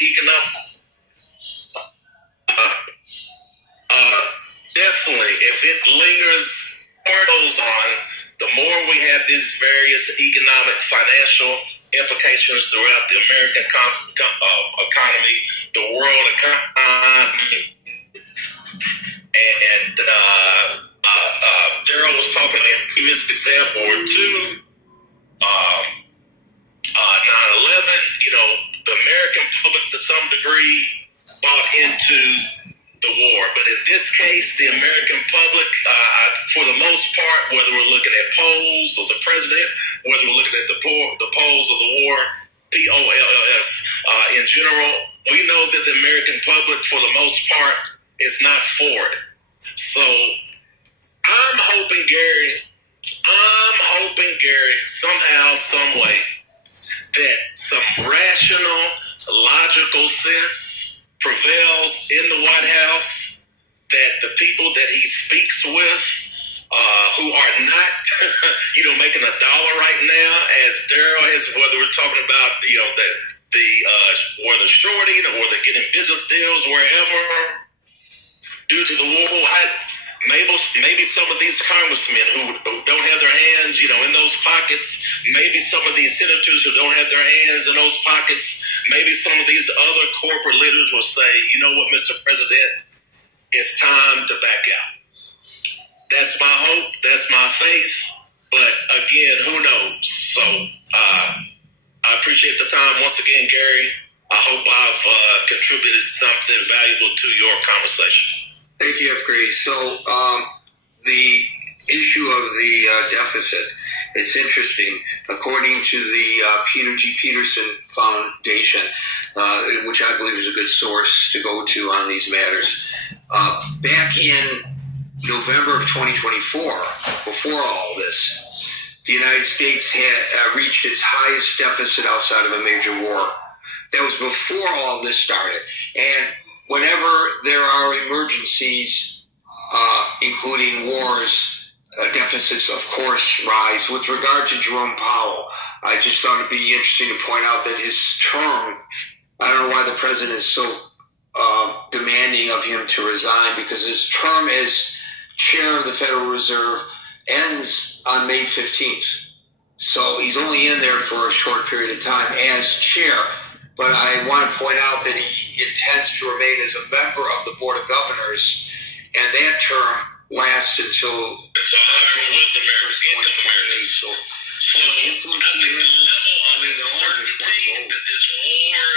economic. Definitely, if it lingers or goes on, the more we have these various economic, financial implications throughout the American economy, the world economy, and Daryl was talking in a previous example or two, 9/11, the American public to some degree bought into the war. But in this case, the American public, for the most part, whether we're looking at polls of the president, whether we're looking at the polls of the war, POLLS, in general, we know that the American public, for the most part, is not for it. So I'm hoping, Gary, somehow, some way, that some rational, logical sense prevails in the White House, that the people that he speaks with, who are not, making $1 right now, as Daryl is, whether we're talking about, or the shorting or the getting business deals wherever, due to the war, maybe some of these congressmen who don't have their hands, in those pockets, maybe some of these senators who don't have their hands in those pockets, maybe some of these other corporate leaders will say, you know what, Mr. President, it's time to back out. That's my hope. That's my faith. But again, who knows? So I appreciate the time once again, Gary. I hope I've contributed something valuable to your conversation. Thank you, F. Gray. So the issue of the deficit, it's interesting. According to the Peter G. Peterson Foundation, which I believe is a good source to go to on these matters, back in November of 2024, before all this, the United States had reached its highest deficit outside of a major war. That was before all this started. And whenever there are emergencies, including wars, deficits, of course, rise. With regard to Jerome Powell, I just thought it'd be interesting to point out that his term, I don't know why the president is so demanding of him to resign, because his term as chair of the Federal Reserve ends on May 15th. So he's only in there for a short period of time as chair. But I want to point out that he intends to remain as a member of the Board of Governors, and that term lasts until it's all with American. So, I think the level of uncertainty that this war